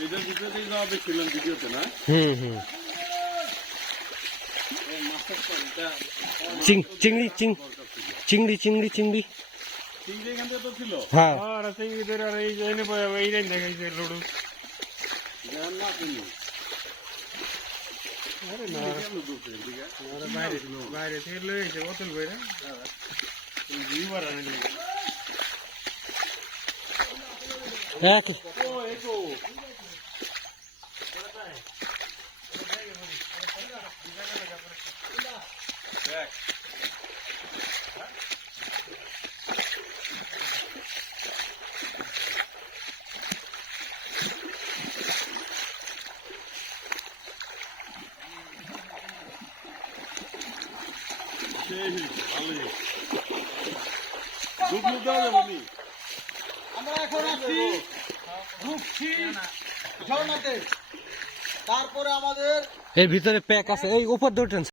এটার ভিতরে যাওয়া দেখছিলাম ভিডিওতে না? চিংড়ি চিংড়ি চিংড়ি চিংড়ি চিংড়ি এখান থেকে তো ছিল। হ্যাঁ চিংড়ি ধরে আর এই জন্য এই লাইন দেখাইছে লড়ু। জান না তুমি। আরে না বাইরে বাইরে থেকে লই এসে বোতল বইরা ভিউয়ার আনে এক ও একো দেখ আমরা এখন আছি ঢুকছি ঝর্ণাতে, তারপরে আমাদের এর ভিতরে প্যাক আছে এই উপর দৌড়েন